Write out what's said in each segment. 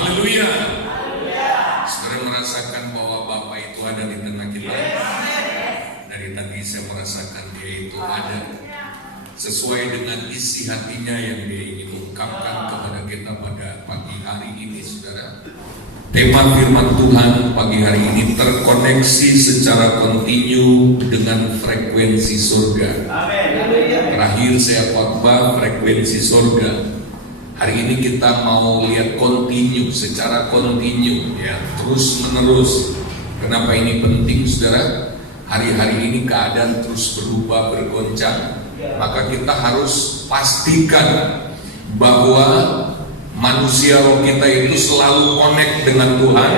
Haleluya. Saudara merasakan bahwa Bapa itu ada di tengah kita? Dari tadi saya merasakan Dia itu ada, sesuai dengan isi hatinya yang Dia ingin ungkapkan kepada kita pada pagi hari ini, saudara. Tema firman Tuhan pagi hari ini terkoneksi secara kontinu dengan frekuensi surga. Terakhir saya khotbah frekuensi surga. Hari ini kita mau lihat kontinu, secara kontinu, ya, terus menerus. Kenapa ini penting, saudara? Hari-hari ini keadaan terus berubah, bergoncang. Maka kita harus pastikan bahwa manusia roh kita itu selalu connect dengan Tuhan,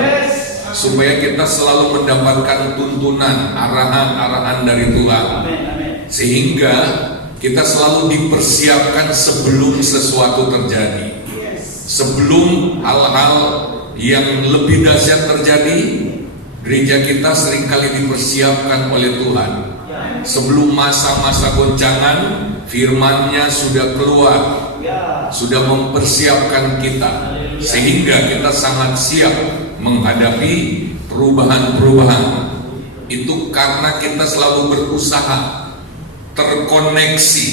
supaya kita selalu mendapatkan tuntunan, arahan-arahan dari Tuhan, sehingga kita selalu dipersiapkan sebelum sesuatu terjadi, sebelum hal-hal yang lebih dahsyat terjadi. Gereja kita seringkali dipersiapkan oleh Tuhan sebelum masa-masa goncangan. Firman-Nya sudah keluar, sudah mempersiapkan kita, sehingga kita sangat siap menghadapi perubahan-perubahan. Itu karena kita selalu berusaha terkoneksi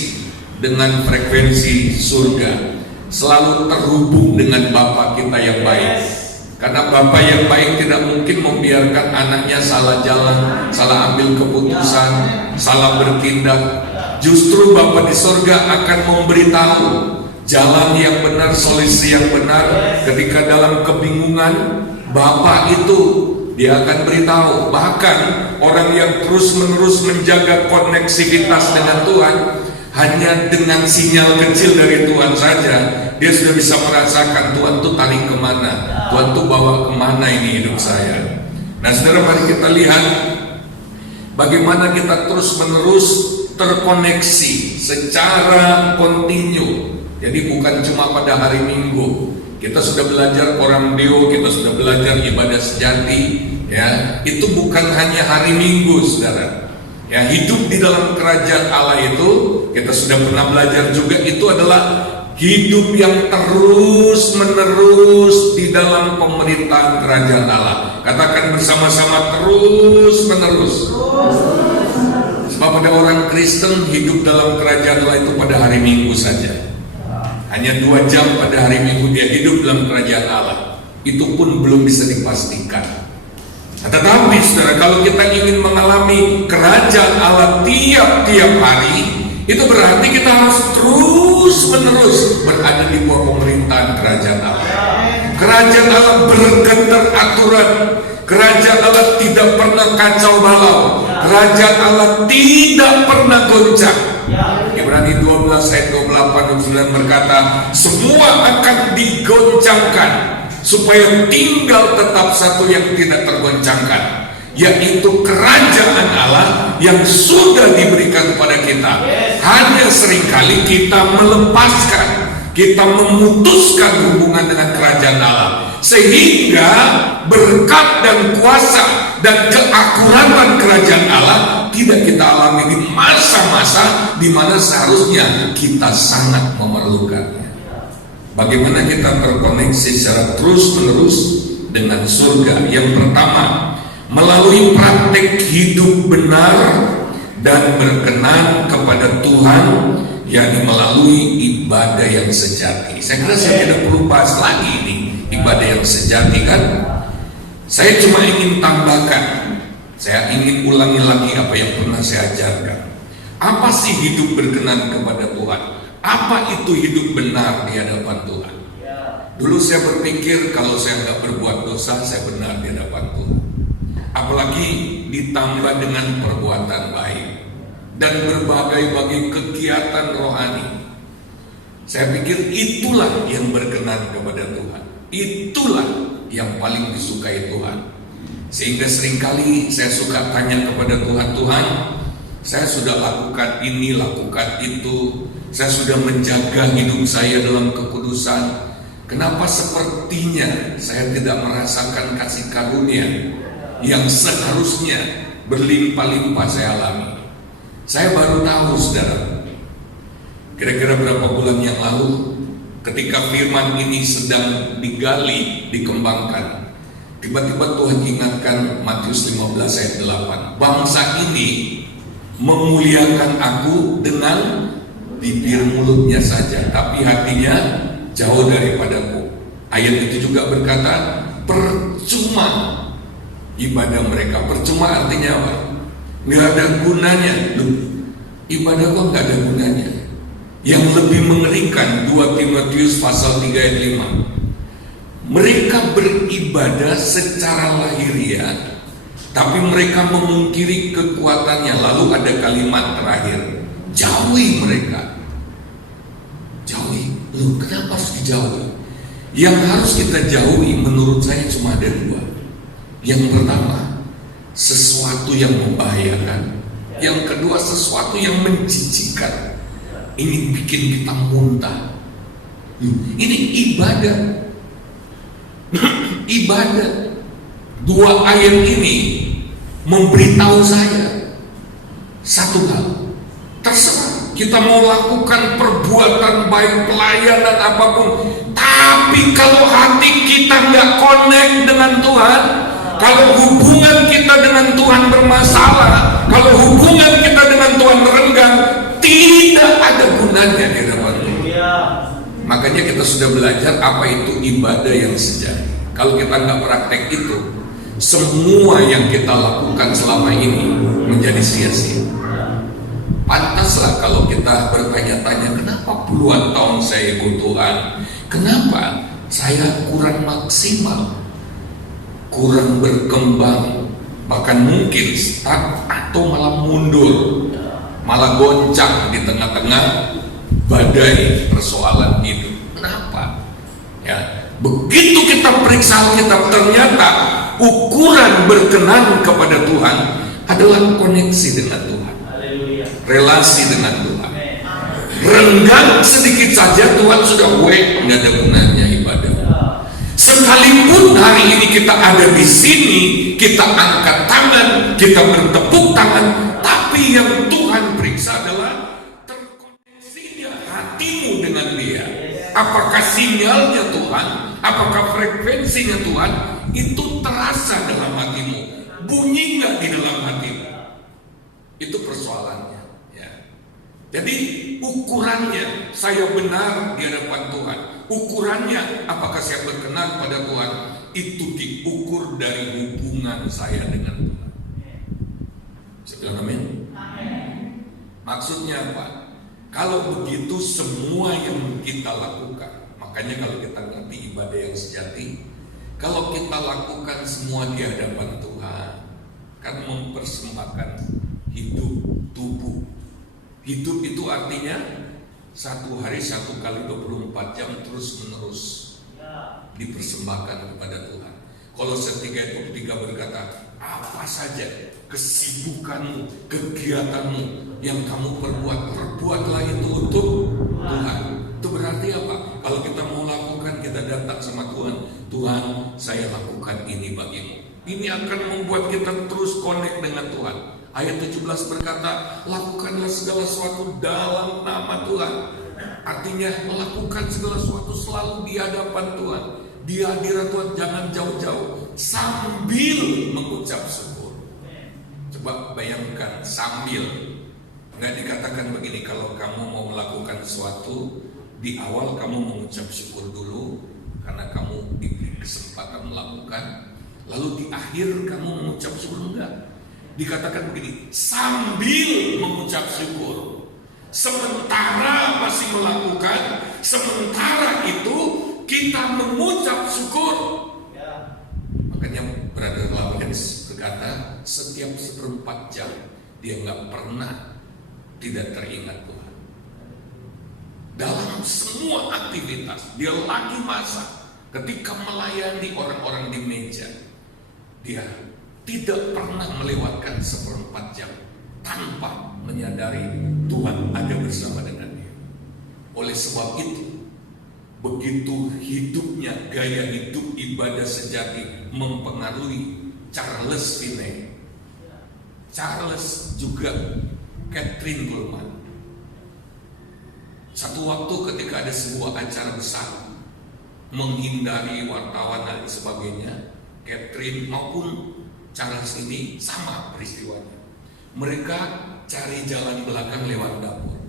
dengan frekuensi surga, selalu terhubung dengan Bapa kita yang baik. Karena Bapa yang baik tidak mungkin membiarkan anaknya salah jalan, salah ambil keputusan, salah bertindak. Justru Bapa di surga akan memberitahu jalan yang benar, solusi yang benar. Ketika dalam kebingungan, Bapa itu Dia akan beritahu. Bahkan orang yang terus-menerus menjaga koneksivitas dengan Tuhan, hanya dengan sinyal kecil dari Tuhan saja, dia sudah bisa merasakan Tuhan tuh tarik kemana, Tuhan tuh bawa kemana ini hidup saya. Nah, saudara, mari kita lihat bagaimana kita terus-menerus terkoneksi secara kontinu. Jadi bukan cuma pada hari Minggu. Kita sudah belajar Koramdeo, kita sudah belajar ibadah sejati, ya. Itu bukan hanya hari Minggu, saudara. Ya, hidup di dalam kerajaan Allah itu kita sudah pernah belajar juga, itu adalah hidup yang terus menerus di dalam pemerintahan kerajaan Allah. Katakan bersama-sama, terus menerus. Sebab ada orang Kristen hidup dalam kerajaan Allah itu pada hari Minggu saja. Hanya 2 jam pada hari Minggu dia hidup dalam kerajaan Allah. Itu pun belum bisa dipastikan. Tetapi saudara, kalau kita ingin mengalami kerajaan Allah tiap-tiap hari, itu berarti kita harus terus-menerus berada di bawah pemerintahan kerajaan Allah. Kerajaan Allah berketer aturan. Kerajaan Allah tidak pernah kacau balau. Kerajaan Allah tidak pernah goncang. Ibrani 12 ayat 28-29 berkata, semua akan digoncangkan, supaya tinggal tetap satu yang tidak tergoncangkan, yaitu kerajaan Allah yang sudah diberikan kepada kita. Hanya seringkali kita melepaskan, kita memutuskan hubungan dengan kerajaan Allah, sehingga berkat dan kuasa dan keakuratan kerajaan Allah tidak kita alami di masa-masa di mana seharusnya kita sangat memerlukannya. Bagaimana kita terkoneksi secara terus-menerus dengan surga? Yang pertama, melalui praktek hidup benar dan berkenan kepada Tuhan, yakni melalui ibadah yang sejati. Saya kira saya tidak perlu bahas lagi ini ibadah yang sejati, kan? Saya cuma ingin tambahkan, saya ingin ulangi lagi apa yang pernah saya ajarkan. Apa sih hidup berkenan kepada Tuhan? Apa itu hidup benar di hadapan Tuhan? Dulu saya berpikir kalau saya nggak berbuat dosa, saya benar di hadapan Tuhan. Apalagi ditambah dengan perbuatan baik dan berbagai kegiatan rohani. Saya pikir itulah yang berkenan kepada Tuhan. Itulah yang paling disukai Tuhan. Sehingga seringkali saya suka tanya kepada Tuhan, Tuhan, saya sudah lakukan ini, lakukan itu, saya sudah menjaga hidup saya dalam kekudusan. Kenapa sepertinya saya tidak merasakan kasih karunia yang seharusnya berlimpah-limpah saya alami? Saya baru tahu, saudara, kira-kira berapa bulan yang lalu ketika firman ini sedang digali, dikembangkan, tiba-tiba Tuhan ingatkan Matius 15 ayat 8. Bangsa ini memuliakan aku dengan bibir mulutnya saja, tapi hatinya jauh daripadaku. Ayat itu juga berkata, percuma ibadah mereka. Percuma artinya apa? Nggak ada gunanya. Loh, ibadah kok nggak ada gunanya? Yang lebih mengerikan 2 Timotius pasal 3 ayat 5. Mereka beribadah secara lahiriah, tapi mereka memungkiri kekuatannya. Lalu ada kalimat terakhir, jauhi mereka. Jauhi. Loh, kenapa harus dijauhi? Yang harus kita jauhi menurut saya cuma ada 2. Yang pertama, sesuatu yang membahayakan. Yang kedua, sesuatu yang menjijikkan. Ini bikin kita muntah. Ini ibadah. Ibadah. 2 ayat ini memberitahu saya satu hal. Terserah kita mau lakukan perbuatan baik, pelayanan apapun, tapi kalau hati kita nggak connect dengan Tuhan, kalau hubungan kita dengan Tuhan bermasalah, kalau hubungan kita dengan Tuhan renggang, tidak ada gunanya di hadapan Tuhan. Makanya kita sudah belajar apa itu ibadah yang sejati. Kalau kita nggak praktek itu, semua yang kita lakukan selama ini menjadi sia-sia. Pantaslah kalau kita bertanya-tanya, kenapa puluhan tahun saya ikut Tuhan, kenapa saya kurang maksimal, kurang berkembang, bahkan mungkin stuck atau malah mundur, malah goncang di tengah-tengah badai persoalan hidup. Kenapa? Ya, begitu kita periksa Alkitab, ternyata ukuran berkenan kepada Tuhan adalah koneksi dengan Tuhan, relasi dengan Tuhan. Renggang sedikit saja Tuhan sudah nggak ada gunanya ibadah. Sekalipun hari ini kita ada di sini, kita angkat tangan, kita bertepuk tangan, tapi yang Tuhan periksa adalah terkoneksinya hatimu dengan Dia. Apakah sinyalnya Tuhan, apakah frekuensinya Tuhan itu terasa dalam hatimu, bunyi nggak di dalam hatimu? Itu persoalannya. Jadi ukurannya saya benar di hadapan Tuhan, ukurannya apakah saya berkenan pada Tuhan, itu diukur dari hubungan saya dengan Tuhan. Saya bilang amin. Maksudnya apa? Kalau begitu semua yang kita lakukan, makanya kalau kita ngerti ibadah yang sejati, kalau kita lakukan semua di hadapan Tuhan, kan mempersembahkan hidup, tubuh. Hidup itu artinya 1 hari 1 kali 24 jam terus menerus dipersembahkan kepada Tuhan. Kolose 3:23 berkata, apa saja kesibukanmu, kegiatanmu yang kamu perbuatlah itu untuk Tuhan. Itu berarti apa? Kalau kita mau lakukan, kita datang sama Tuhan, Tuhan saya lakukan ini bagimu. Ini akan membuat kita terus connect dengan Tuhan. Ayat 17 berkata, lakukanlah segala sesuatu dalam nama Tuhan. Artinya melakukan segala sesuatu selalu di hadapan Tuhan, di hadirat Tuhan, jangan jauh-jauh, sambil mengucap syukur. Coba bayangkan, sambil. Nggak dikatakan begini, kalau kamu mau melakukan sesuatu, di awal kamu mengucap syukur dulu karena kamu diberi kesempatan melakukan, lalu di akhir kamu mengucap syukur. Enggak. Dikatakan begini, sambil mengucap syukur, sementara masih melakukan, sementara itu kita mengucap syukur. Makanya Brother Lawrence berkata, setiap 1/4 jam dia nggak pernah tidak teringat Tuhan. Dalam semua aktivitas, dia lagi masak, ketika melayani orang-orang di meja, dia tidak pernah melewatkan 1/4 jam tanpa menyadari Tuhan ada bersama dengan dia. Oleh sebab itu, begitu hidupnya, gaya hidup ibadah sejati mempengaruhi Charles Finney, Charles juga Catherine Kuhlman. Satu waktu ketika ada sebuah acara besar, menghindari wartawan dan sebagainya, Catherine maupun Charles ini sama peristiwanya. Mereka cari jalan belakang lewat dapur.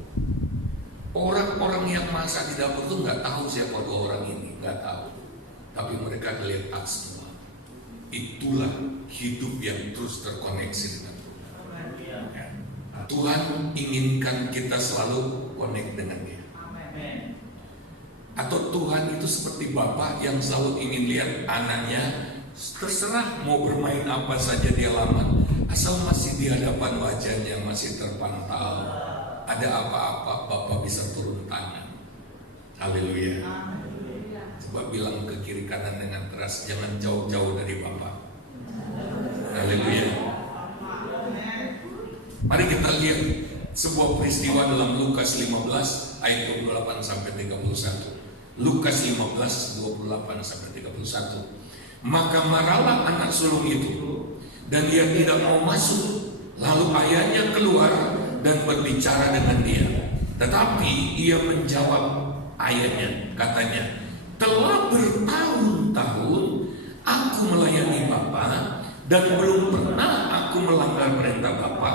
Orang-orang yang masak di dapur tuh nggak tahu siapa dua orang ini, nggak tahu. Tapi mereka geletak semua. Itulah hidup yang terus terkoneksi dengan Tuhan. Tuhan inginkan kita selalu connect dengan Dia. Atau Tuhan itu seperti Bapak yang selalu ingin lihat anaknya, terserah mau bermain apa saja dia laman, asal masih di hadapan wajahnya masih terpantau. Ada apa-apa Bapak bisa turun tangan. Haleluya. Coba bilang ke kiri kanan dengan keras, jangan jauh-jauh dari Bapak. Haleluya. Mari kita lihat sebuah peristiwa dalam Lukas 15 ayat 28 sampai 31. Lukas 15 28 sampai 31. Maka marahlah anak sulung itu, dan ia tidak mau masuk. Lalu ayahnya keluar dan berbicara dengan dia. Tetapi ia menjawab ayahnya, katanya, telah bertahun-tahun aku melayani Bapa, dan belum pernah aku melanggar perintah Bapa.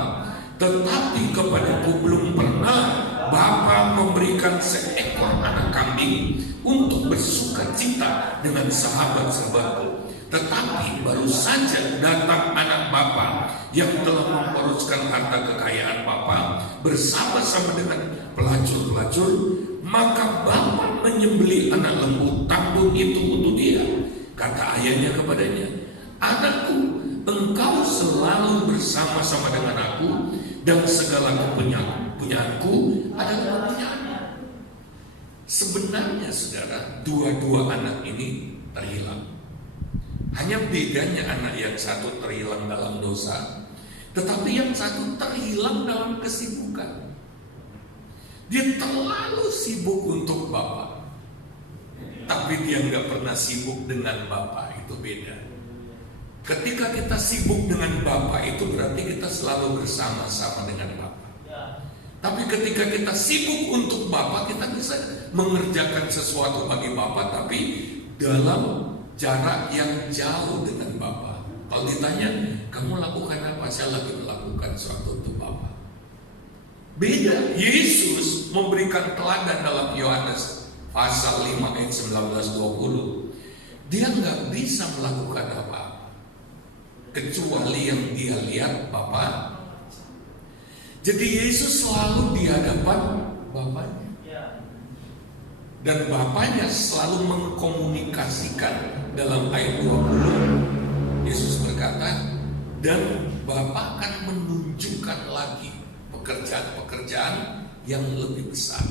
Tetapi kepadaku belum pernah Bapa memberikan seekor anak kambing untuk bersuka cita dengan sahabat-sahabatku. Tetapi baru saja datang anak Bapa yang telah memperuskan harta kekayaan Bapa bersama-sama dengan pelacur-pelacur. Maka Bapa menyembelih anak lembu tambun itu untuk dia. Kata ayahnya kepadanya, anakku, engkau selalu bersama-sama dengan aku, dan segala kepunyaanku adalah kepunyaanmu. Sebenarnya saudara, dua-dua anak ini terhilang. Hanya bedanya anak yang satu terhilang dalam dosa, tetapi yang satu terhilang dalam kesibukan. Dia terlalu sibuk untuk Bapa, tapi dia nggak pernah sibuk dengan Bapa. Itu beda. Ketika kita sibuk dengan Bapa, itu berarti kita selalu bersama-sama dengan Bapa. Tapi ketika kita sibuk untuk Bapa, kita bisa mengerjakan sesuatu bagi Bapa, tapi dalam jarak yang jauh dengan Bapa. Kalau ditanya, kamu lakukan apa? Saya lagi melakukan sesuatu untuk Bapa. Beda. Yesus memberikan teladan dalam Yohanes pasal 5 ayat 19-20. Dia nggak bisa melakukan apa-apa kecuali yang dia lihat Bapa. Jadi Yesus selalu di hadapan Bapanya, dan Bapanya selalu mengkomunikasikan. Dalam ayat 20 Yesus berkata, dan Bapa akan menunjukkan lagi pekerjaan-pekerjaan yang lebih besar.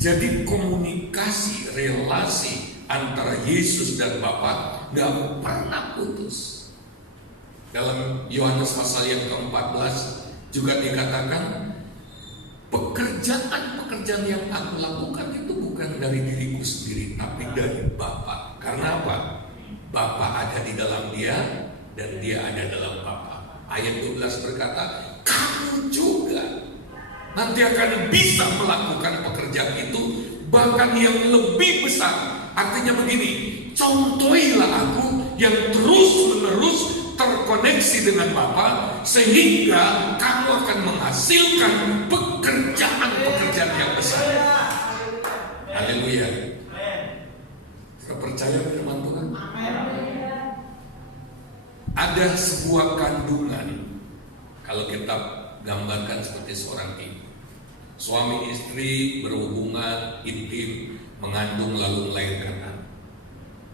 Jadi komunikasi, relasi antara Yesus dan Bapa gak pernah putus. Dalam Yohanes pasal yang ke-14 juga dikatakan, pekerjaan-pekerjaan yang aku lakukan itu bukan dari diriku sendiri, tapi dari Bapa. Karena apa? Bapa ada di dalam dia, dan dia ada dalam Bapa. Ayat 12 berkata, kamu juga nanti akan bisa melakukan pekerjaan itu, bahkan yang lebih besar. Artinya begini, contohilah aku yang terus-menerus terkoneksi dengan Bapa, sehingga kamu akan menghasilkan pekerjaan-pekerjaan yang besar. Haleluya. Kita percaya firman Tuhan. Ada sebuah kandungan, kalau kita gambarkan seperti seorang ibu. Suami istri berhubungan intim, mengandung lalu melahirkan anak.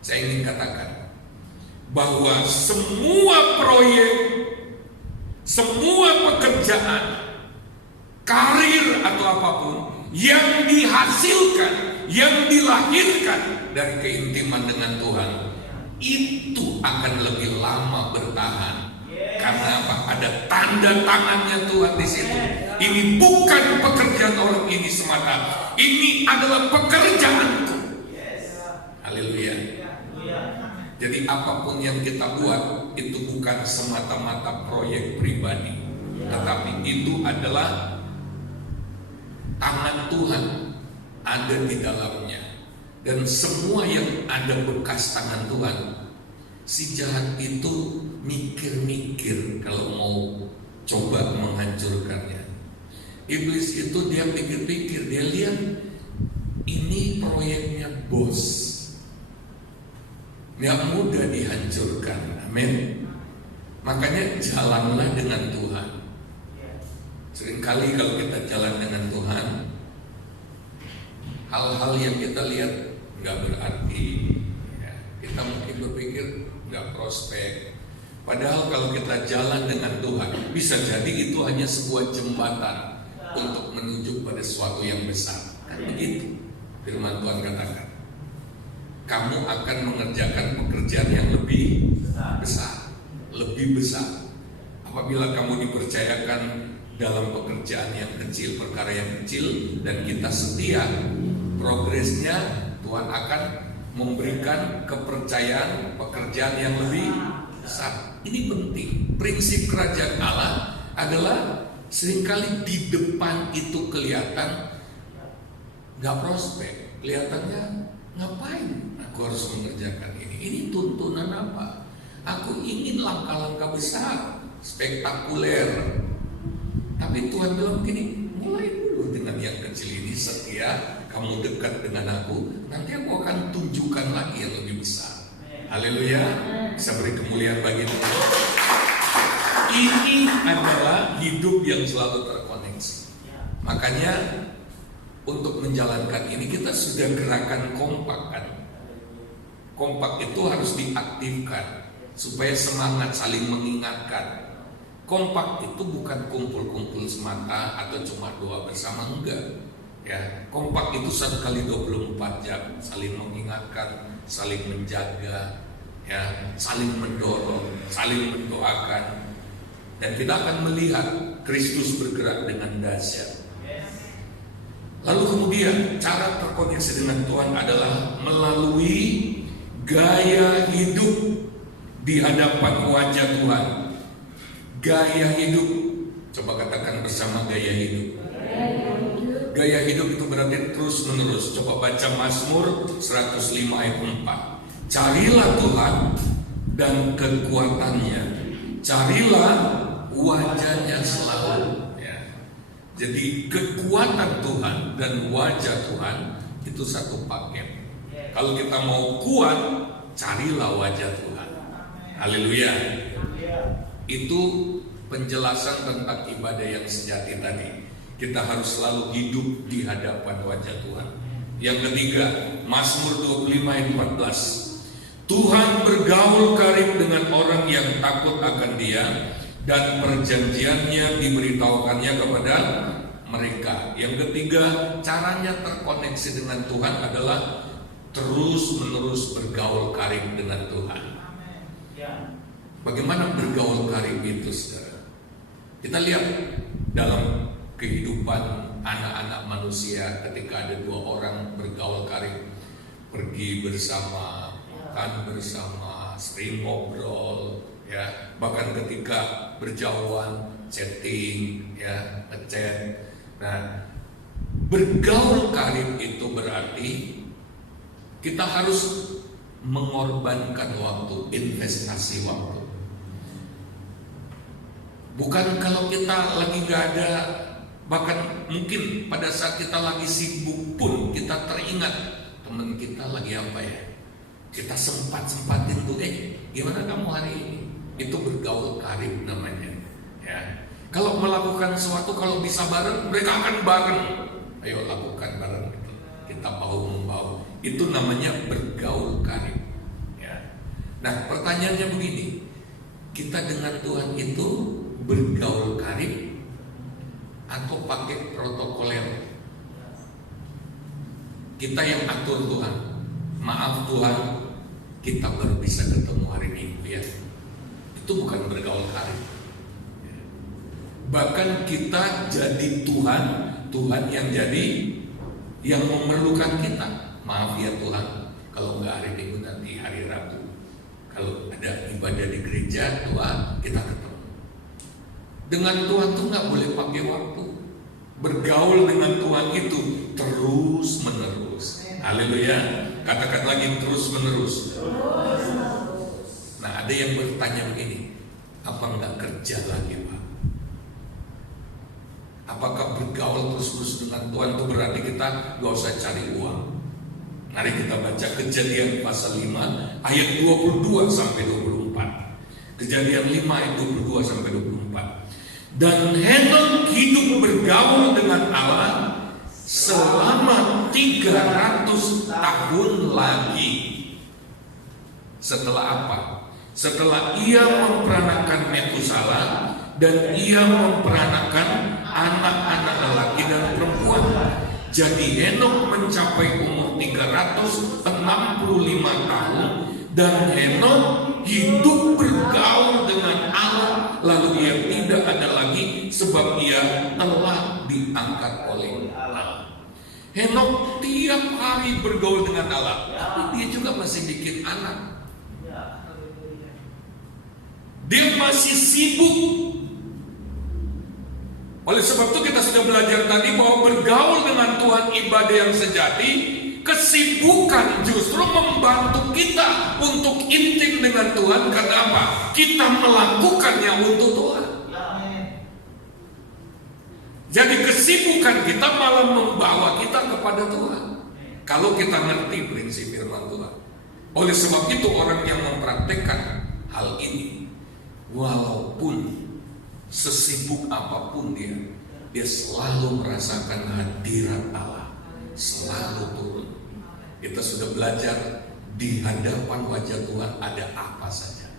Saya ingin katakan bahwa semua proyek, semua pekerjaan, karir atau apapun yang dihasilkan, yang dilahirkan dari keintiman dengan Tuhan, itu akan lebih lama bertahan. Karena apa? Ada tanda tangannya Tuhan di situ. Ini bukan pekerjaan orang ini semata. Ini adalah pekerjaanku. Haleluya. Jadi apapun yang kita buat itu bukan semata-mata proyek pribadi, tetapi itu adalah tangan Tuhan ada di dalamnya. Dan semua yang ada bekas tangan Tuhan, si jahat itu mikir-mikir kalau mau coba menghancurkannya. Iblis itu dia pikir-pikir, dia lihat ini proyeknya bos, nggak mudah dihancurkan. Amin. Makanya jalanlah dengan Tuhan. Seringkali kalau kita jalan dengan Tuhan, hal-hal yang kita lihat nggak berarti, ya. Kita mungkin berpikir nggak prospek. Padahal kalau kita jalan dengan Tuhan, bisa jadi itu hanya sebuah jembatan untuk menuju pada sesuatu yang besar. Kan begitu firman Tuhan katakan. Kamu akan mengerjakan pekerjaan yang lebih besar, lebih besar. Apabila kamu dipercayakan dalam pekerjaan yang kecil, perkara yang kecil, dan kita setia, progresnya Tuhan akan memberikan kepercayaan pekerjaan yang lebih besar. Ini penting. Prinsip kerajaan Allah adalah seringkali di depan itu kelihatan nggak prospek, kelihatannya ngapain aku harus mengerjakan ini? Ini tuntunan apa? Aku ingin langkah-langkah besar, spektakuler. Tapi Tuhan bilang begini, mulai dulu dengan yang kecil ini, setia, kamu dekat dengan aku, nanti aku akan tunjukkan lagi yang lebih besar. Haleluya, bisa beri kemuliaan bagi Tuhan. Ini adalah hidup yang selalu terkoneksi. Makanya untuk menjalankan ini kita sudah gerakan kompak kan. Kompak itu harus diaktifkan supaya semangat saling mengingatkan. Kompak itu bukan kumpul-kumpul semata atau cuma doa bersama, enggak. Ya, kompak itu 1 kali 24 jam, saling mengingatkan, saling menjaga, ya, saling mendorong, saling mendoakan. Dan kita akan melihat Kristus bergerak dengan dahsyat. Lalu kemudian cara terkoneksi dengan Tuhan adalah melalui gaya hidup di hadapan wajah Tuhan. Gaya hidup, coba katakan bersama, gaya hidup. Gaya hidup itu berarti terus menerus. Coba baca Mazmur 105 ayat 4. Carilah Tuhan dan kekuatannya, carilah wajahnya selalu, ya. Jadi kekuatan Tuhan dan wajah Tuhan itu satu paket. Kalau kita mau kuat, carilah wajah Tuhan. Haleluya. Itu penjelasan tentang ibadah yang sejati tadi. Kita harus selalu hidup di hadapan wajah Tuhan. Yang ketiga, Mazmur 25 ayat 14. Tuhan bergaul karib dengan orang yang takut akan Dia, dan perjanjiannya diberitahukannya kepada mereka. Yang ketiga, caranya terkoneksi dengan Tuhan adalah terus menerus bergaul karib dengan Tuhan. Bagaimana bergaul karib itu, saudara? Kita lihat dalam kehidupan anak-anak manusia, ketika ada 2 orang bergaul karib, pergi bersama, makan bersama, sering ngobrol, ya, bahkan ketika berjauhan, chatting, ya, ngechat. Nah, bergaul karib itu berarti kita harus mengorbankan waktu, investasi waktu. Bukan kalau kita lagi gak ada, bahkan mungkin pada saat kita lagi sibuk pun kita teringat teman kita lagi apa ya. Kita sempat-sempatin tuh, gimana kamu hari ini? Itu bergaul karib namanya, ya. Kalau melakukan sesuatu, kalau bisa bareng, mereka akan bareng. Ayo lakukan bareng gitu. Kita bahu-membahu. Itu namanya bergaul karib, ya. Nah, pertanyaannya begini, kita dengan Tuhan itu bergaul karib atau pakai protokoler? Kita yang atur Tuhan. Maaf Tuhan, kita baru bisa ketemu hari Minggu, ya. Itu bukan bergaul karib. Bahkan kita jadi Tuhan, Tuhan yang jadi, yang memerlukan kita. Maaf ya Tuhan, kalau nggak hari Minggu nanti hari Rabu, kalau ada ibadah di gereja, Tuhan kita ketemu. Dengan Tuhan tuh nggak boleh pakai waktu. Bergaul dengan Tuhan itu terus menerus. Haleluya. Katakan lagi, terus menerus. Nah, ada yang bertanya begini, apa enggak kerja lagi, Pak? Apakah bergaul terus-terus dengan Tuhan itu berarti kita gak usah cari uang? Mari kita baca Kejadian pasal 5 ayat 22 sampai 24. Kejadian 5 ayat 22 sampai 24. Dan Henok hidup bergaul dengan Allah selama 300 tahun lagi. Setelah apa? Setelah ia memperanakan Metusala dan ia memperanakan anak-anak lelaki dan perempuan. Jadi Henok mencapai umur 365 tahun dan Henok hidup bergaul dengan Allah, lalu ia tidak ada lagi sebab ia telah diangkat oleh Allah. Henok tiap hari bergaul dengan Allah, tapi dia juga masih bikin anak. Dia masih sibuk. Oleh sebab itu kita sudah belajar tadi bahwa bergaul dengan Tuhan, ibadah yang sejati, kesibukan justru membantu kita untuk intim dengan Tuhan. Karena apa? Kita melakukannya untuk Tuhan. Jadi kesibukan kita malah membawa kita kepada Tuhan, kalau kita ngerti prinsip firman Tuhan. Oleh sebab itu orang yang mempraktekkan hal ini, walaupun sesibuk apapun dia selalu merasakan hadirat Allah, selalu turun. Kita sudah belajar di hadapan wajah Tuhan ada apa saja.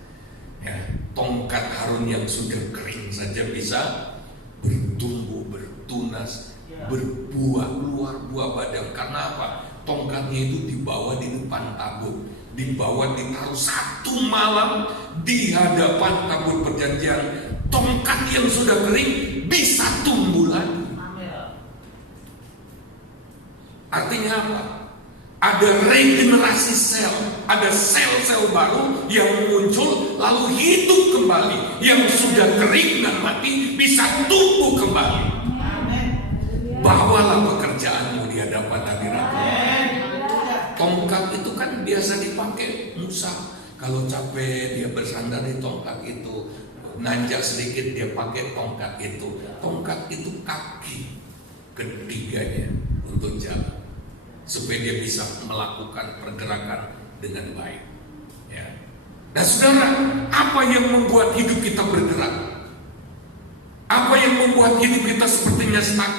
Ya, tongkat Harun yang sudah kering saja bisa bertumbuh, bertunas, berbuah, keluar buah badang. Karena apa? Tongkatnya itu dibawa di depan tabut, dibawa ditaruh satu malam di hadapan tabut perjanjian. Tongkat yang sudah kering bisa tumbuh lagi. Artinya apa? Ada regenerasi sel, ada sel-sel baru yang muncul lalu hidup kembali. Yang sudah kering dan mati bisa tumbuh kembali. Bawalah pekerjaanmu di hadapan hadirat Tuhan. Tongkat itu kan biasa dipakai Musa. Kalau capek dia bersandar di tongkat itu, nanjak sedikit dia pakai tongkat itu. Tongkat itu kaki ketiganya untuk jalan, supaya dia bisa melakukan pergerakan dengan baik. Ya. Nah saudara, apa yang membuat hidup kita bergerak? Apa yang membuat hidup kita sepertinya stuck?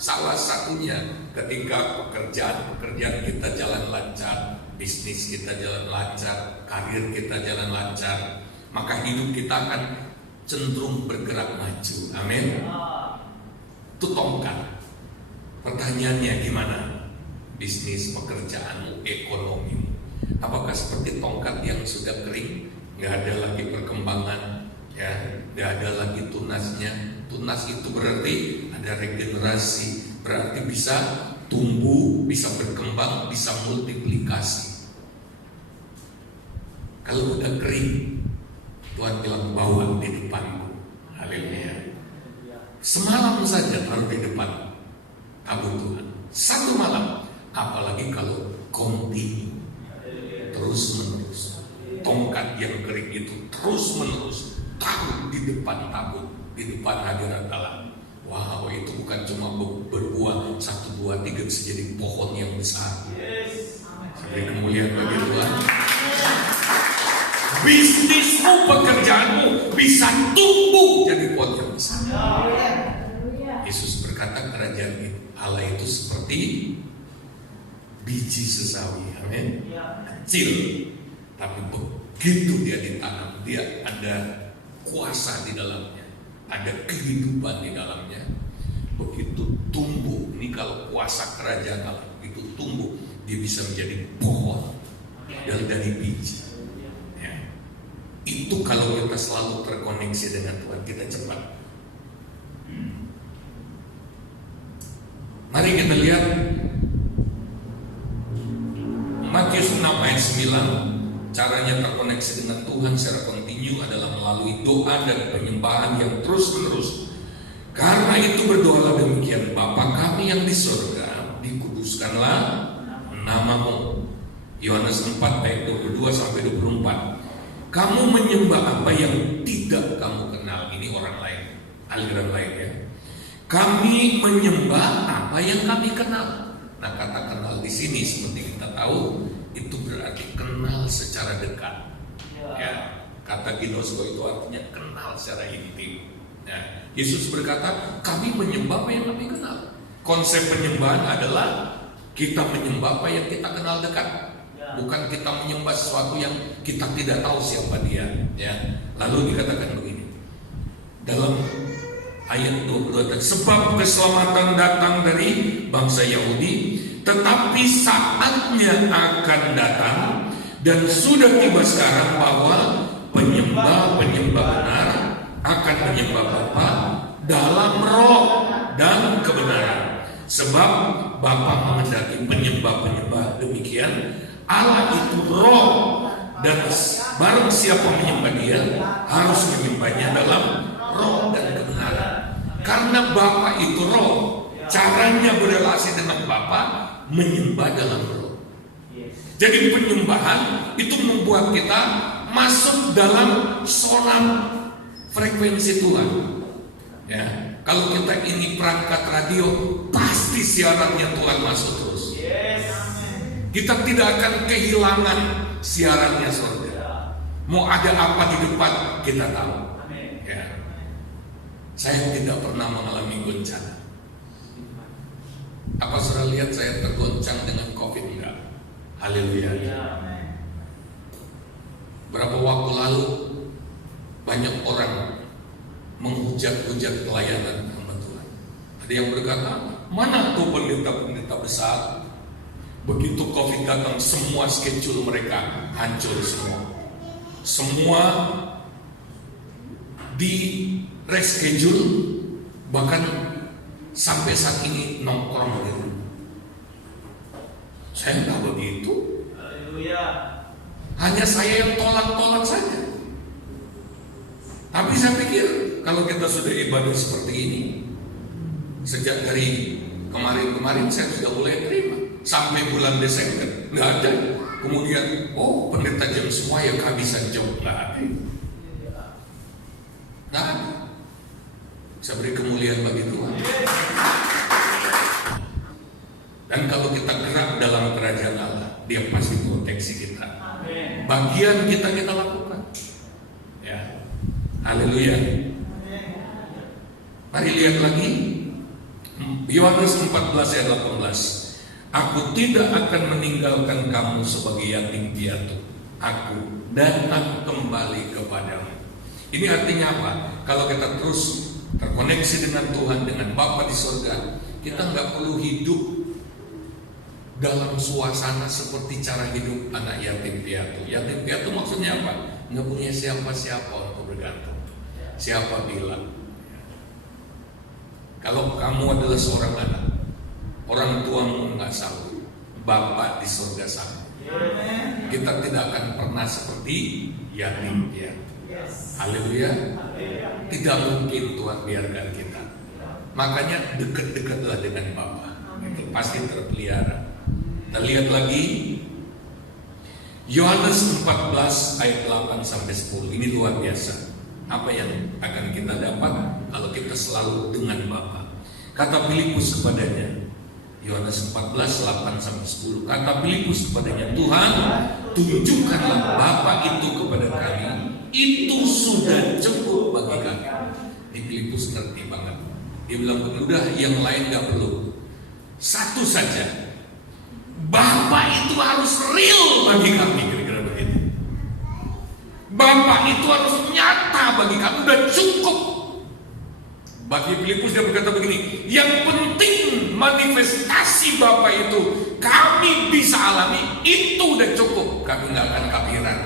Salah satunya ketika pekerjaan kita jalan lancar, bisnis kita jalan lancar, karir kita jalan lancar, maka hidup kita akan cenderung bergerak maju. Amin. Itu tongkat. Pertanyaannya gimana? Bisnis, pekerjaanmu, ekonomimu, apakah seperti tongkat yang sudah kering, nggak ada lagi perkembangan, ya, nggak ada lagi tunasnya? Tunas itu berarti ada regenerasi, berarti bisa tumbuh, bisa berkembang, bisa multiplikasi. Kalau udah kering, Tuhan bilang bawa di depanku. Haleluya. Semalam saja taruh di depan tabut Tuhan, satu malam. Apalagi kalau continue, terus menerus. Tongkat yang kering itu terus menerus taruh di depan tabut, di depan hadirat Allah. Wow, itu bukan cuma berbuah 1, 2, 3 bisa jadi pohon yang besar. Sampai kemuliaan bagi Tuhan. Bisnismu, pekerjaanmu bisa tumbuh jadi pohon yang besar. Yesus berkata kerajaan Allah itu seperti biji sesawi, amin. Kecil, tapi begitu dia ditanam, dia ada kuasa di dalamnya, ada kehidupan di dalamnya. Begitu tumbuh, ini kalau kuasa kerajaan Allah begitu tumbuh, dia bisa menjadi pohon dari biji. Ya. Itu kalau kita selalu terkoneksi dengan Tuhan, kita cepat. Mari kita lihat Matius 6 ayat 9. Caranya terkoneksi dengan Tuhan secara kontinu adalah melalui doa dan penyembahan yang terus menerus. Karena itu berdoalah demikian: Bapa kami yang di surga, dikuduskanlah namamu. Yohanes 4 ayat 22 sampai 24. Kamu menyembah apa yang tidak kamu kenal. Ini orang lain, aliran lain ya. Kami menyembah apa yang kami kenal. Nah, kata kenal di sini seperti kita tahu itu berarti kenal secara dekat. Ya, kata ginosko itu artinya kenal secara intim. Ya, Yesus berkata, kami menyembah apa yang kami kenal. Konsep penyembahan adalah kita menyembah apa yang kita kenal dekat. Bukan kita menyembah sesuatu yang kita tidak tahu siapa dia. Ya, lalu dikatakan begini dalam ayat 22, sebab keselamatan datang dari bangsa Yahudi, tetapi saatnya akan datang dan sudah tiba sekarang bahwa penyembah-penyembah benar akan menyembah Bapa dalam roh dan kebenaran. Sebab Bapa menghendaki penyembah-penyembah demikian. Allah itu roh, dan barang siapa menyembah dia harus menyembahnya dalam roh dan kebenaran. Karena Bapa itu roh, caranya berrelasi dengan Bapa menyembah dalam roh. Jadi penyembahan itu membuat kita masuk dalam sonar frekuensi Tuhan. Ya, kalau kita ini perangkat radio, pasti siarannya Tuhan masuk terus. Kita tidak akan kehilangan siarannya surga. Mau ada apa di depan kita tahu. Ya. Saya tidak pernah mengalami goncang. Apa saudara lihat saya tergoncang dengan COVID? Enggak. Haleluya. Berapa waktu lalu banyak orang menghujat-hujat pelayanan hamba Tuhan. Ada yang berkata, mana tuh pendeta-pendeta besar? Begitu COVID datang, semua schedule mereka hancur semua. Semua di reschedule, bahkan sampai saat ini nongkrong di rumah. Saya nggak begitu. Hanya saya yang tolak-tolak saja. Tapi saya pikir kalau kita sudah ibadah seperti ini, sejak dari kemarin-kemarin saya sudah mulai terima. Sampai bulan Desember nggak ada. Kemudian pendeta jam semua ya kehabisan jam, nggak ada. Nggak ada. Saya beri kemuliaan bagi Tuhan. Dan kalau kita gerak dalam kerajaan Allah, dia pasti proteksi kita. Bagian kita lakukan. Ya, haleluya. Mari lihat lagi Yohanes 14 ayat 18. Aku tidak akan meninggalkan kamu sebagai yatim piatu. Aku datang kembali kepadamu. Ini artinya apa? Kalau kita terus terkoneksi dengan Tuhan, dengan Bapa di surga, kita nggak perlu hidup dalam suasana seperti cara hidup anak yatim piatu. Yatim piatu maksudnya apa? Nggak punya siapa-siapa untuk bergantung. Siapa bilang? Kalau kamu adalah seorang anak, orang tuamu nggak sanggup, Bapa di surga sanggup. Kita tidak akan pernah seperti yatim piatu. Haleluya. Tidak mungkin Tuhan biarkan kita. Makanya dekat-dekatlah dengan Bapa. Itu pasti terpelihara. Kita lihat lagi Yohanes 14 ayat 8 sampai 10. Ini luar biasa. Apa yang akan kita dapat kalau kita selalu dengan Bapa? Kata Filipus kepadanya, Yohanes 14 8 sampai 10. Kata Filipus kepadanya, Tuhan, tunjukkanlah Bapa itu kepada kami. Itu sudah cukup bagi kami. Di Filipus ngerti banget. Dia bilang, udah yang lain gak perlu. Satu saja. Bapa itu harus real bagi kami, kira-kira begitu. Bapa itu harus nyata bagi kami, udah cukup. Bagi Filipus dia berkata begini, yang penting manifestasi Bapa itu kami bisa alami, itu udah cukup. Kami gak akan kafiran.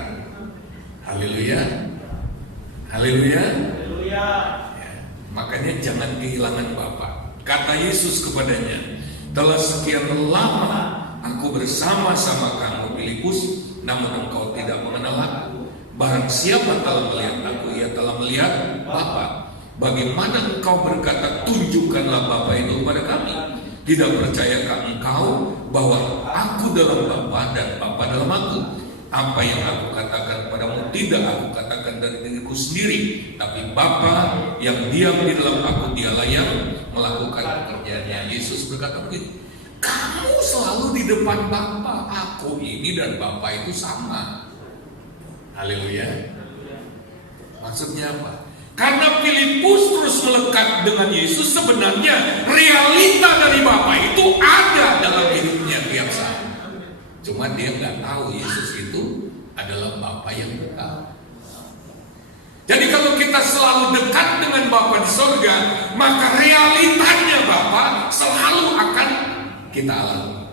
Haleluya. Haleluya. Haleluya. Ya, makanya jangan kehilangan Bapa. Kata Yesus kepadanya, telah sekian lama aku bersama-sama kamu Filipus, namun engkau tidak mengenal aku. Barang siapa telah melihat aku, ia telah melihat Bapa. Bagaimana engkau berkata, tunjukkanlah Bapa itu kepada kami? Tidak percayakah engkau bahwa aku dalam Bapa dan Bapa dalam aku? Apa yang aku katakan padamu tidak aku katakan dari diriku sendiri, tapi Bapa yang diam di dalam aku, dialah yang melakukan pekerjaannya. Yesus berkata begini, kamu selalu di depan Bapa, aku ini dan Bapa itu sama. Haleluya. Maksudnya apa? Karena Filipus terus melekat dengan Yesus, sebenarnya realita dari Bapa itu ada dalam hidupnya tiap saat. Cuma dia nggak tahu Yesus itu adalah Bapa yang dekat. Jadi kalau kita selalu dekat dengan Bapa di surga, maka realitanya Bapa selalu akan kita alami.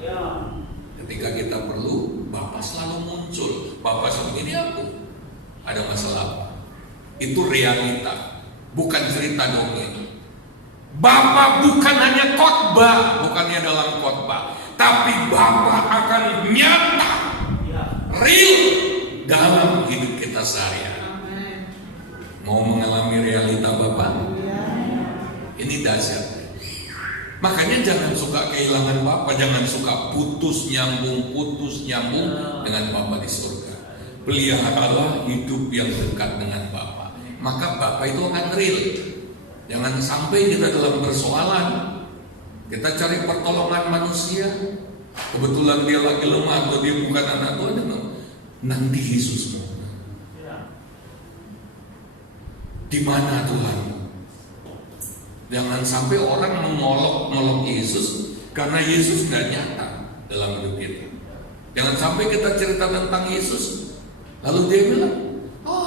Ketika kita perlu, Bapa selalu muncul. Bapa seperti ini aku. Ada masalah apa? Itu realita, bukan cerita dongeng. Bapa bukan hanya khotbah, bukannya dalam khotbah, tapi Bapa akan nyata, real dalam hidup kita sehari-hari. Mau mengalami realita Bapa? Ini dahsyat. Makanya jangan suka kehilangan Bapa, jangan suka putus nyambung dengan Bapa di surga. Peliharalah hidup yang dekat dengan Bapa, maka Bapa itu akan real. Jangan sampai kita dalam persoalan, kita cari pertolongan manusia, kebetulan dia lagi lemah atau dia bukan anak Tuhan, nanti Yesus mau. Di mana Tuhan? Jangan sampai orang mengolok Yesus karena Yesus nggak nyata dalam hidup kita. Jangan sampai kita cerita tentang Yesus, lalu dia bilang,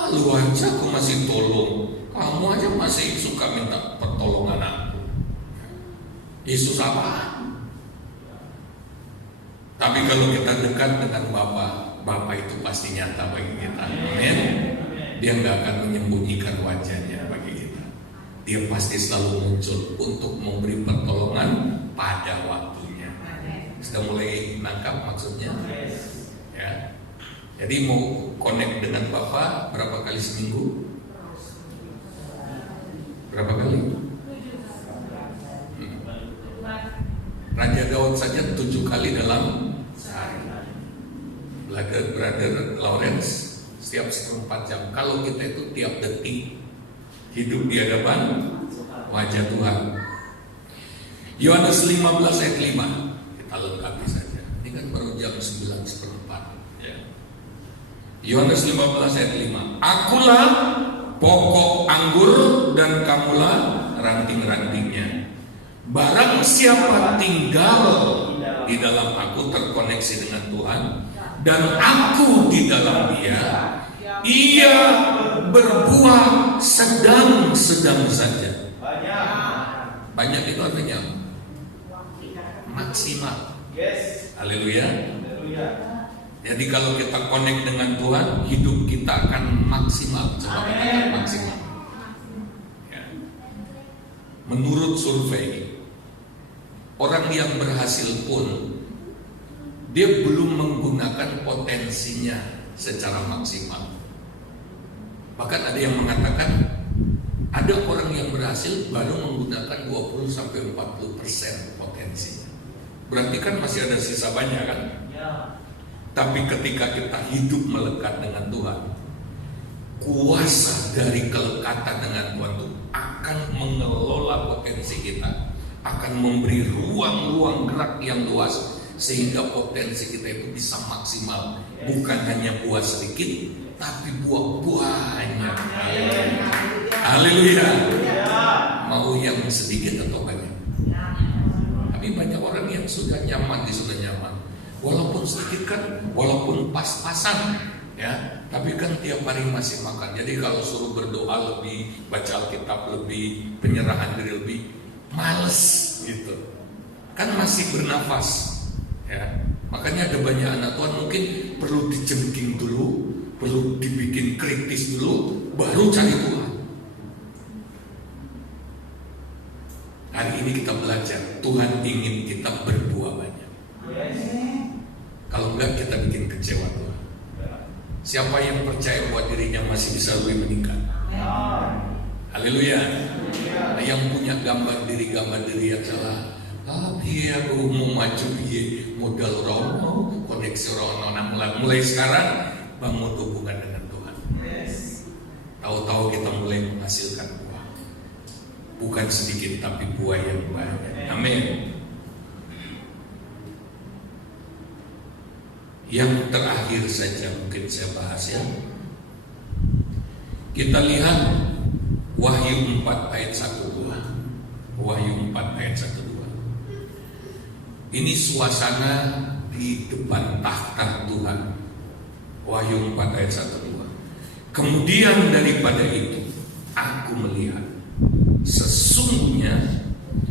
lu aja aku masih tolong, kamu aja masih suka minta pertolongan aku. Yesus apa? Tapi kalau kita dekat dengan Bapa itu pasti nyata bagi kita. Amin. Dia nggak akan menyembunyikan wajahnya bagi kita. Dia pasti selalu muncul untuk memberi pertolongan pada waktunya. Sudah mulai nangkap maksudnya? Ya. Jadi mau connect dengan Bapa berapa kali seminggu? Berapa kali? Raja Daud saja 7 kali dalam sehari. Brother Lawrence setiap 4 jam. Kalau kita itu tiap detik hidup di hadapan wajah Tuhan. Yohanes 15 ayat 5 kita lengkapi saja. Ini kan baru jam 9:04 ya. Yohanes 15 ayat 5. Akulah pokok anggur dan kamulah ranting-rantingnya. Barang siapa tinggal di dalam aku, terkoneksi dengan Tuhan, dan aku di dalam dia, ia berbuah sedang-sedang saja. Banyak itu artinya maksimal. Haleluya. Jadi kalau kita connect dengan Tuhan, hidup kita akan maksimal. Coba katakan maksimal. Ya. Menurut survei, orang yang berhasil pun dia belum menggunakan potensinya secara maksimal. Bahkan ada yang mengatakan ada orang yang berhasil baru menggunakan 20-40% potensinya. Berarti kan masih ada sisa banyak kan? Ya. Tapi ketika kita hidup melekat dengan Tuhan, kuasa dari kelekatan dengan Tuhan itu akan mengelola potensi kita, akan memberi ruang-ruang gerak yang luas, sehingga potensi kita itu bisa maksimal. Bukan hanya buah sedikit, tapi buah banyak. Haleluya. Mau yang sedikit atau banyak? Tapi banyak orang yang sudah nyaman di zona nyaman. Walaupun sedikit kan, walaupun pas-pasan, ya, tapi kan tiap hari masih makan. Jadi kalau suruh berdoa lebih, baca Alkitab lebih, penyerahan diri lebih, males gitu. Kan masih bernafas, ya. Makanya ada banyak anak Tuhan mungkin perlu dijengking dulu, perlu dibikin kritis dulu, baru cari Tuhan. Hari ini kita belajar, Tuhan ingin kita berbuah banyak. Kalau enggak kita bikin kecewa Tuhan. Siapa yang percaya bahwa dirinya masih bisa lebih meningkat? Haleluya. Yang punya gambar diri adalah Piye aku mau maju piye modal rono koneksi rono. Nah, mulai sekarang bangun hubungan dengan Tuhan. Tahu-tahu kita mulai menghasilkan buah, bukan sedikit tapi buah yang banyak. Amin. Yang terakhir saja mungkin saya bahas ya. Kita lihat Wahyu 4 ayat 1-2. Wahyu 4 ayat 1-2. Ini suasana di depan takhta Tuhan. Wahyu 4 ayat 1-2. Kemudian daripada itu aku melihat sesungguhnya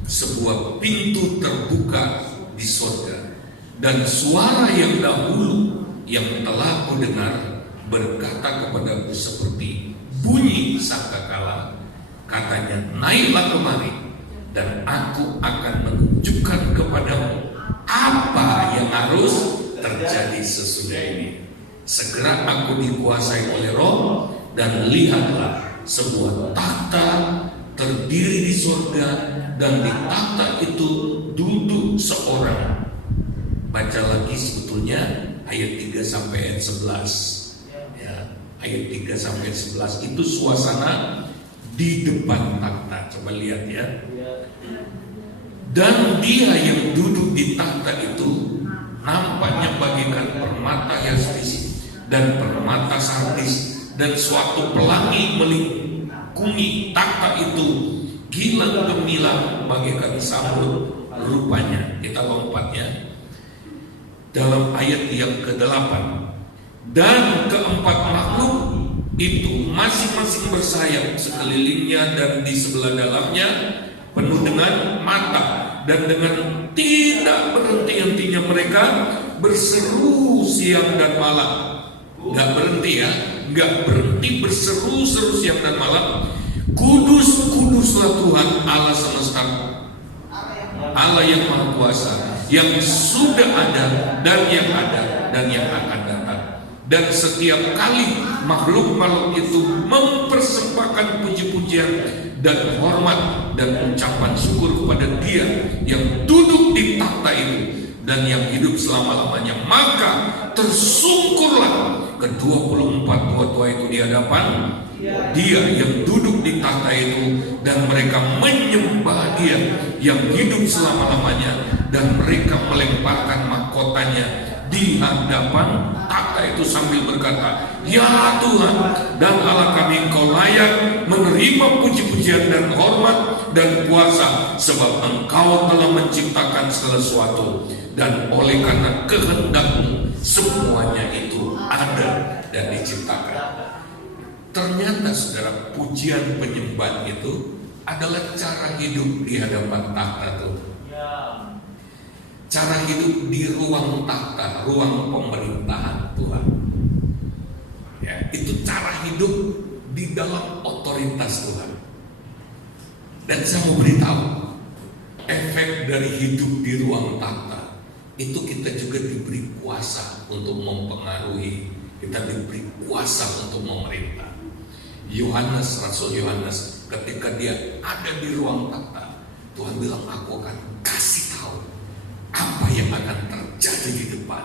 sebuah pintu terbuka di surga, dan suara yang dahulu yang telah kudengar berkata kepadaku seperti bunyi sangkakala, katanya, naiklah kemari dan aku akan menunjukkan kepadamu apa yang harus terjadi sesudah ini. Segera aku dikuasai oleh Roh, dan lihatlah sebuah takhta terdiri di surga, dan di takhta itu duduk seorang. Baca lagi sebetulnya ayat 3 sampai ayat 11 ya, ayat 3 sampai 11 itu suasana di depan takhta. Coba lihat ya. Dan dia yang duduk di takhta itu nampaknya bagaikan permata yaspis dan permata sardis, dan suatu pelangi melingkungi takhta itu, gilang gemilang bagaikan samrud rupanya. Kita lompatnya dalam ayat yang ke-8. Dan keempat makhluk itu masing-masing bersayap sekelilingnya dan di sebelah dalamnya, penuh dengan mata, dan dengan tidak berhenti-hentinya mereka berseru siang dan malam. Gak berhenti ya, gak berhenti berseru-seru siang dan malam. Kudus, kuduslah Tuhan Allah semesta, Allah yang maha kuasa, yang sudah ada dan yang ada dan yang akan datang. Dan setiap kali makhluk-makhluk itu mempersembahkan puji-pujian dan hormat dan ucapan syukur kepada Dia yang duduk di takhta itu dan yang hidup selama-lamanya, maka tersungkurlah ke-24 tua-tua itu di hadapan Dia yang duduk di takhta itu, dan mereka menyembah Dia yang hidup selama-lamanya, dan mereka melemparkan mahkotanya di hadapan takhta itu sambil berkata, ya Tuhan dan Allah kami, Engkau layak menerima puji-pujian dan hormat dan kuasa, sebab Engkau telah menciptakan segala sesuatu, dan oleh karena kehendak-Mu semuanya itu ada dan diciptakan. Ternyata saudara, pujian penyembahan itu adalah cara hidup di hadapan takhta Tuhan. Cara hidup di ruang takhta, ruang pemerintahan Tuhan. Ya, itu cara hidup di dalam otoritas Tuhan. Dan saya mau beritahu, efek dari hidup di ruang takhta itu kita juga diberi kuasa untuk mempengaruhi, kita diberi kuasa untuk memerintah. Yohanes, Rasul Yohanes, ketika dia ada di ruang takhta, Tuhan bilang, aku akan kasih tahu apa yang akan terjadi di depan.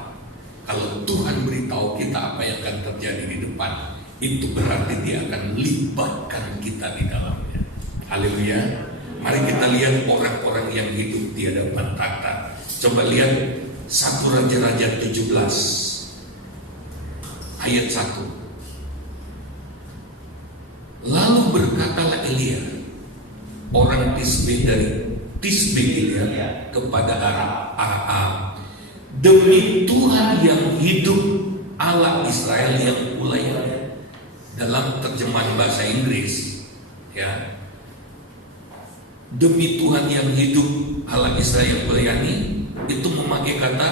Kalau Tuhan beritahu kita apa yang akan terjadi di depan, itu berarti Dia akan libatkan kita di dalamnya. Haleluya. Mari kita lihat orang-orang yang hidup di hadapan takhta. Coba lihat 1 Raja-Raja 17 ayat 1. Lalu berkatalah Elia, orang Tisbe dari Tisbe Elia, kepada Ahab, demi Tuhan yang hidup, Allah Israel yang kulayani. Dalam terjemahan bahasa Inggris ya, demi Tuhan yang hidup, Allah Israel yang kulayani, itu memakai kata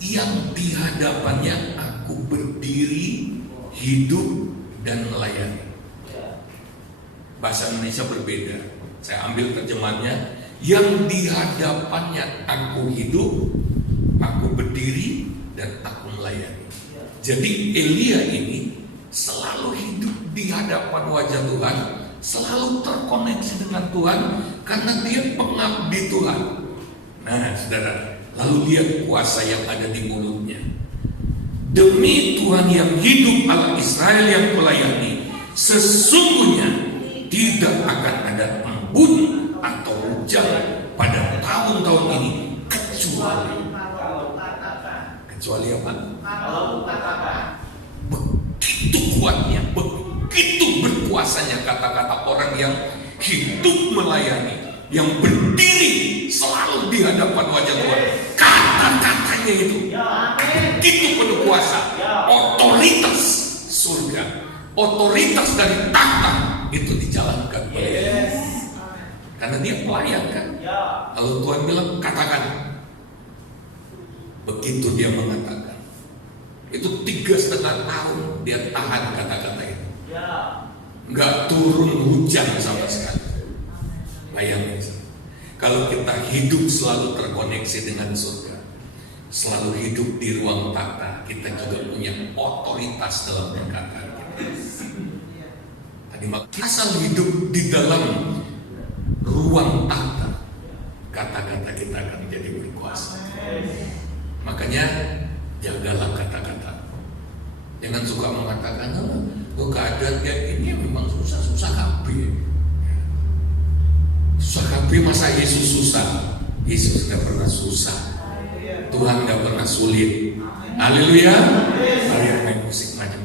yang di hadapannya aku berdiri, hidup dan melayani. Bahasa Indonesia berbeda. Saya ambil terjemahannya, yang di hadapannya aku hidup, aku berdiri, dan aku melayani. Jadi Elia ini selalu hidup di hadapan wajah Tuhan, selalu terkoneksi dengan Tuhan, karena dia pengabdi Tuhan. Nah, saudara, lalu lihat kuasa yang ada di mulutnya. Demi Tuhan yang hidup, Allah Israel yang kulayani, sesungguhnya tidak akan ada embun atau hujan pada tahun-tahun ini kecuali apa? Begitu kuatnya, begitu berkuasanya kata-kata orang yang hidup melayani, yang berdiri selalu di hadapan wajah Tuhan. Kata-katanya itu begitu penuh kuasa, otoritas surga, otoritas dari tahta itu dijalankan oleh dia. Karena dia pelayan kan. Lalu Tuhan bilang katakan. Begitu dia mengatakan, itu 3,5 tahun dia tahan kata-kata itu. Nggak turun hujan sama sekali. Bayangin, kalau kita hidup selalu terkoneksi dengan surga, selalu hidup di ruang tahta, kita juga punya otoritas dalam perkataan kita. Tadi asal hidup di dalam ruang tahta, kata-kata kita akan menjadi berkuasa. Makanya jagalah kata-kata. Jangan suka mengatakan, keadaan kayak ini memang susah kabeh. Susah kabeh, masa Yesus susah? Yesus tidak pernah susah. Tuhan tidak pernah sulit. Haleluya. Mari main musik macam